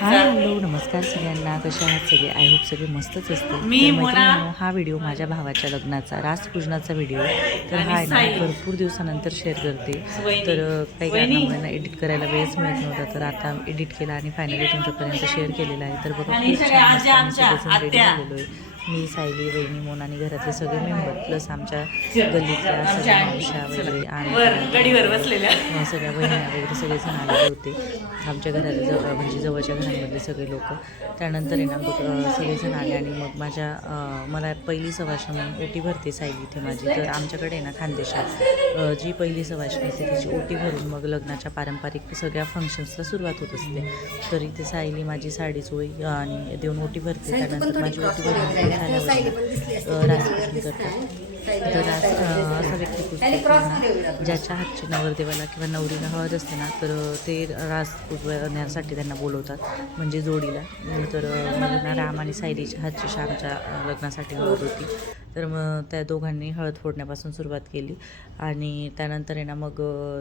Hi hello नमस्कार सगळ्यांना. कशा आहात सगळे? आय होप सगळे मस्तच असतील. हा व्हिडिओ माझ्या भावाच्या लग्नाचा रासपूजनाचा व्हिडिओ तर हा आहे ना भरपूर दिवसानंतर शेअर करते. तर काही कारणामुळे एडिट करायला वेळच मिळत नव्हता, तर आता एडिट केला आणि फायनली तुमच्यापर्यंत शेअर केलेला आहे. तर बघा खूप छान मस्त आम्ही सगळेजण रेडी झालेलो आहे. मी, सायली, वहिनी, मोना आणि घरातले सगळे मेंबर प्लस आमच्या गल्लीतल्या सगळ्या मावशा वगैरे आणि सगळ्या बहिणी वगैरे सगळेजण आलेले होते. आमच्या घरातले म्हणजे जवळच्या घरांमधले सगळे लोक. त्यानंतर आहे ना बघ सगळेजण आले आणि मग मला पहिली सवाष्णी म्हणून ओटी भरते सायली इथे माझी. तर आमच्याकडे ना खानदेशात जी पहिली सवाष्णी असते त्याची ओटी भरून मग लग्नाच्या पारंपरिक सगळ्या फंक्शन्सला सुरुवात होत असते. तर इथे सायली माझी साडी चोळी आणि देऊन ओटी भरते. त्यानंतर माझी ओटी भरून झाल्यावर राजपूजन करतात. तर असा व्यक्ती पुजतो ज्याच्या हातची नवरदेवाला किंवा नवरीला हळद असते ना, तर ते रास पुजवण्यासाठी त्यांना बोलवतात म्हणजे जोडीला. तर मला राम आणि सायलीच्या हातची श्यामच्या लग्नासाठी हळद होती. तर मग त्या दोघांनी हळद फोडण्यापासून सुरुवात केली आणि त्यानंतर आहे ना मग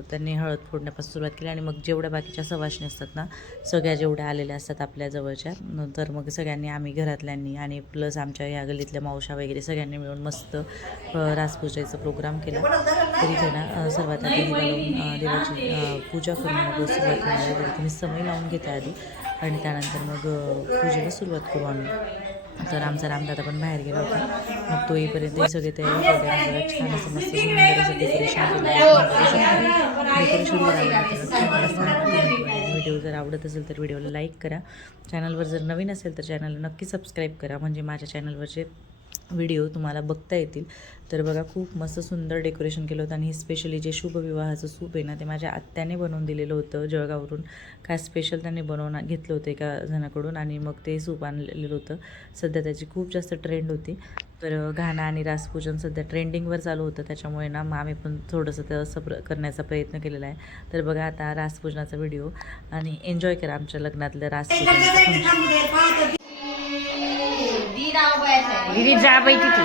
त्यांनी हळद फोडण्यापासून सुरुवात केली आणि मग जेवढ्या बाकीच्या सवाष्णी असतात ना सगळ्या जेवढ्या आलेल्या असतात आपल्या जवळच्या, तर मग सगळ्यांनी आम्ही घरातल्यांनी आणि प्लस आमच्या या गल्लीतल्या मावशा वगैरे सगळ्यांनी मिळून मस्त रासपूजेचा प्रोग्राम केला. तरी इथे ना सर्वात आधी दिवा लावून देवाची पूजा करून मग सुरुवात करणार आहे. तर तुम्ही समय लावून घेता आधी आणि त्यानंतर मग पूजेला सुरुवात करू आम्ही. तर आमचा रामदादा पण बाहेर गेला होता. मग तो येईपर्यंत हे सगळे तयारी केल्या. छान असं मस्त सुंदर असं डेकोरेशन केलं. डेकोरेशन व्हिडिओ जर आवडत असेल तर व्हिडिओला लाईक करा. चॅनलवर जर नवीन असेल तर चॅनलला नक्की सबस्क्राईब करा म्हणजे माझ्या चॅनलवरचे व्हिडिओ तुम्हाला बघता येतील. तर बघा खूप मस्त सुंदर डेकोरेशन केलं होतं आणि हे स्पेशली जे शुभविवाहाचं सूप आहे ना ते माझ्या आत्याने बनवून दिलेलं होतं जळगाववरून. काय स्पेशल त्यांनी घेतलं होतं एका जणाकडून आणि मग ते सूप आणलेलं होतं. सध्या त्याची खूप जास्त ट्रेंड होती. तर गाणं आणि रासपूजन सध्या ट्रेंडिंगवर चालू होतं, त्याच्यामुळे ना मग आम्ही पण थोडंसं तसं करण्याचा प्रयत्न केलेला आहे. तर बघा आता रासपूजनाचा व्हिडिओ आणि एन्जॉय करा आमच्या लग्नातलं रासपूजन. दीदी जा बाई तिथे.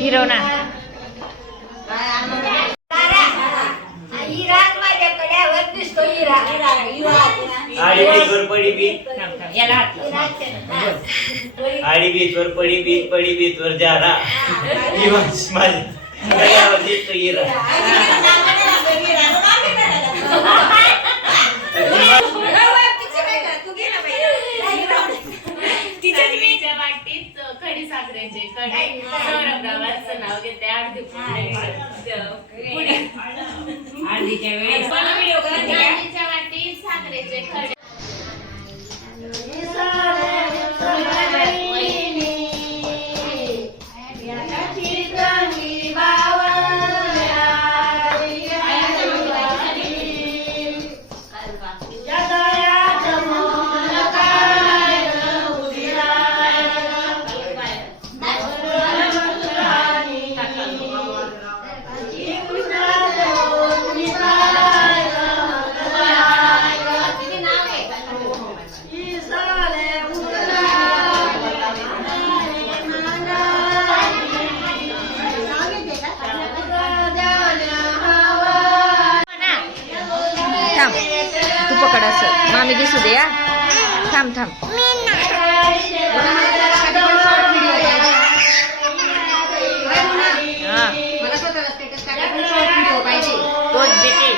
हिरोना पडी बीत वर जारा खडी साखरेचे कढई सौरभरावाचं नाव घेते. आरतीच्या वेळेस वाटीत साखरेचे खडे. तू पकड असं मामी दिसू दे. थांब थांब. तोच देते.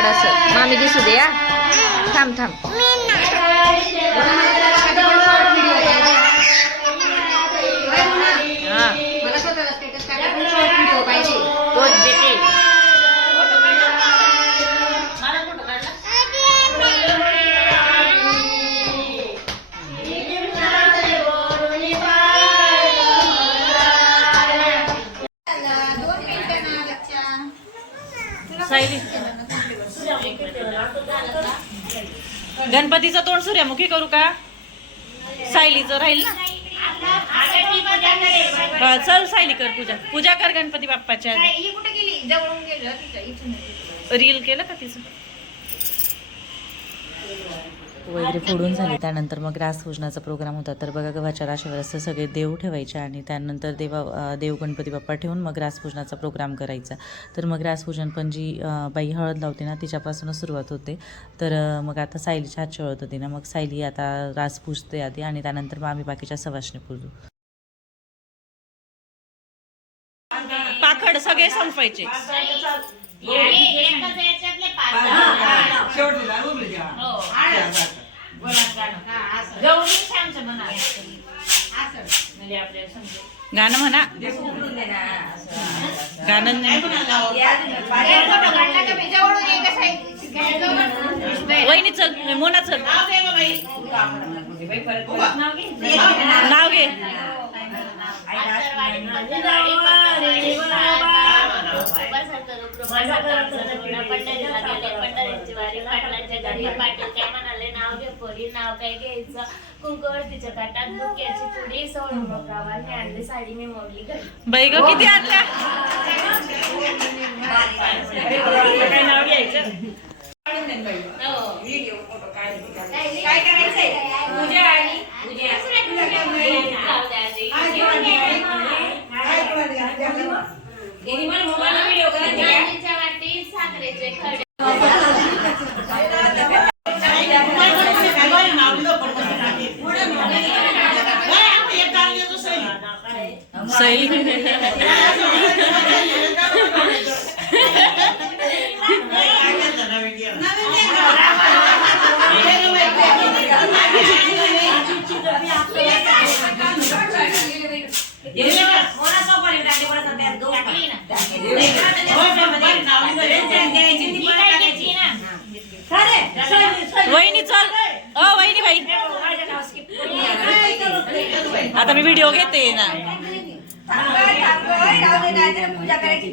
पकड असं मामी दिसू दे. थांब थांब. तोच देते. गणपतीचं तोंड सूर्यमुखी करू का? सायलीचं राहील ना. चल सायली कर पूजा. पूजा कर गणपती बाप्पाच्या. रील केलं का तिचं वगैरे फोडून झाली. त्यानंतर मग रासपूजनाचा प्रोग्राम होता. तर बघा गव्हाच्या राशीवर असं सगळे देव ठेवायचे आणि त्यानंतर देव गणपती बाप्पा ठेवून मग रासपूजनाचा प्रोग्राम करायचा. तर मग रासपूजन पण जी बाई हळद लावते ना तिच्यापासूनच सुरुवात होते. तर मग आता सायलीच्या हातची हळद होती ना, मग सायली आता रास पूजते आधी आणि त्यानंतर मग आम्ही बाकीच्या सवाष्णी पूजू. पाखड सगळे संपायचे. गाणं म्हणा. गाणं वहिनी चल. मोना चल. नाव घे. नाव काय घ्यायचं. कुंकवरतीच्या ताटात बुक्याची पुडी सोडून गावाने आणली साडी मी मोडली घरी. बाई ग किती आणल्या. काय नाव घ्यायचं. काय करायचंय. गाडीच्या वाटीत साखरेचे खडे. वहिनी चल. वहिनी बाई आता मी व्हिडिओ घेते ना. पूजा करायची.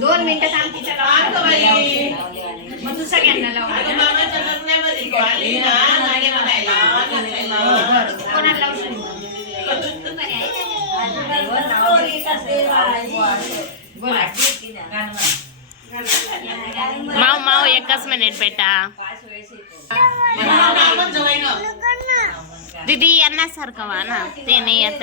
दोन मिनिटं थांब. मग तू सगळ्यांना लावून कोणाला लावू. माव माव एकच मिनिट बेटा. दीदी यांना सारखं वा ना. ते नाही येत.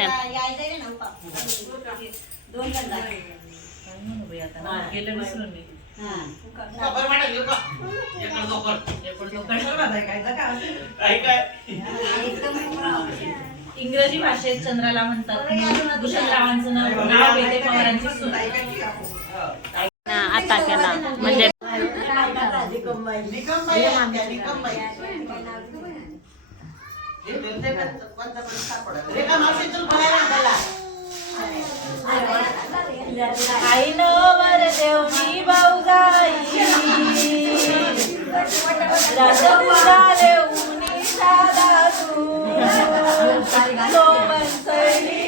इंग्रजी भाषेत चंद्राला म्हणतात. भूषणरावांचं नाव घेते पवारांची सून. आता केला म्हणजे आई नवर देवनी भाऊजाई राजपुरा देवनी साधारू सोमन सैली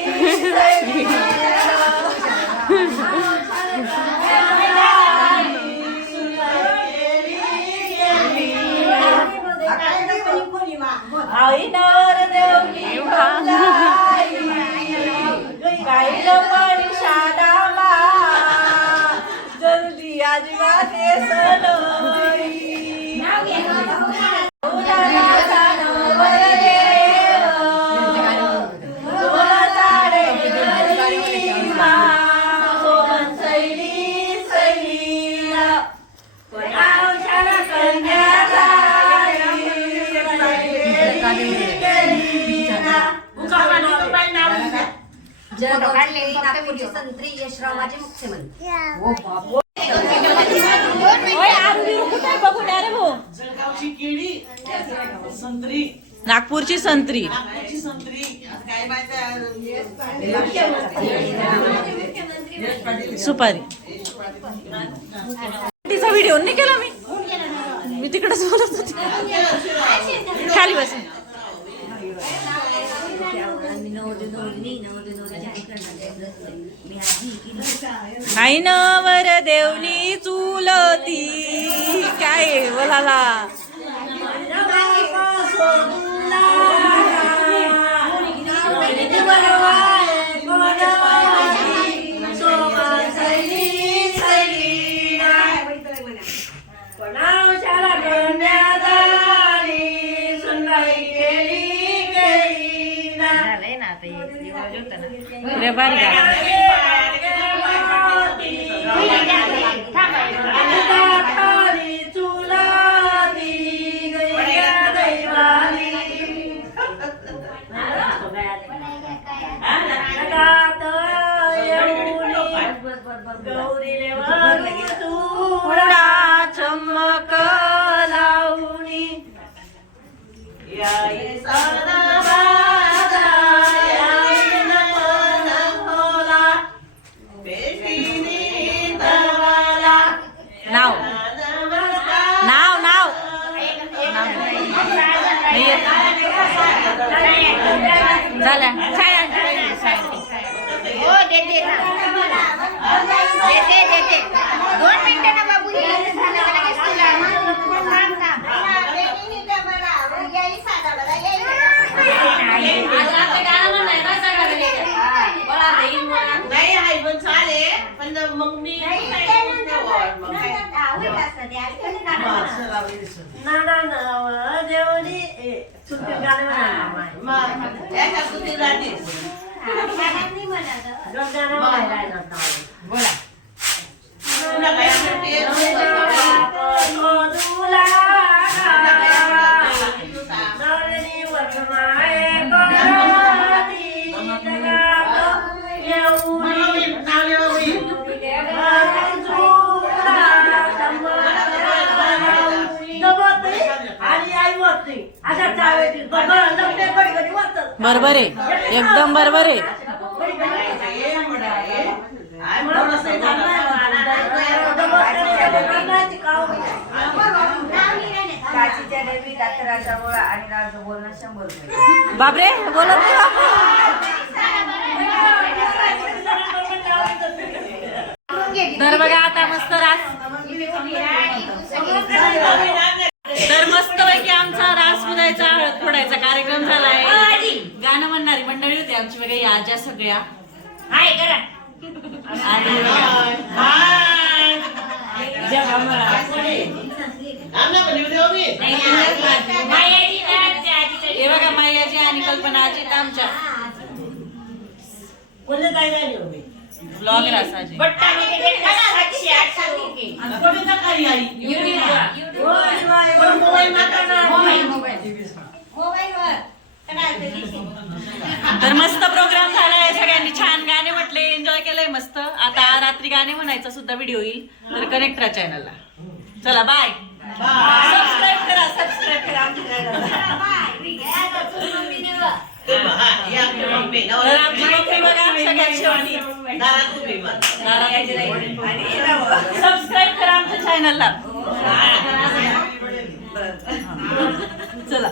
आई नवर देवनी भाऊजाई काही लवणी शादामा जल्दी आजवाते सलोई जळगावचे नागपूरचे संत्री यशराव माझे मुख्यमंत्री. बघू द्या रे भाऊ. जळगावची केळी संत्री नागपूरची संत्री नागपूरची संत्री काय सुपारी. तिचा व्हिडिओ नाही केला मी तिकडेच बोलत होते. खाली बस. आई नवर देवनी चुलती काय बोलाला. पुढे बारी चमक लावणी नाव नाव नाव झालं. हो देते ना. देते 2 मिनिटं ना बाबू. नाही आहे पण चालेल पण मग मी बरोबर आहे, एकदम बरोबर आहे. बापरे बोलत नाही बापू. तर बघा आता मस्त रास. तर मस्त पैकी आमचा रास पुजायचा हळद फोडायचा कार्यक्रम झालाय. गाणं म्हणणारी मंडळी होती आमची बघा या आज्या सगळ्या. हाय करा. हे बघा मायाजी आणि कल्पना आजी आमच्या ब्लॉगर असायचे. तर मस्त प्रोग्राम झालाय. सगळ्यांनी छान गाणे म्हटले, एन्जॉय केलंय मस्त. आता रात्री गाणे म्हणायचा सुद्धा व्हिडिओ येईल तर कनेक्ट राहा चॅनलला. चला बाय. सबस्क्राईब करा आमच्या चॅनलला. आमची मम्मी बघा सगळ्यात शेवटी. सबस्क्राईब करा आमच्या चॅनलला. चला.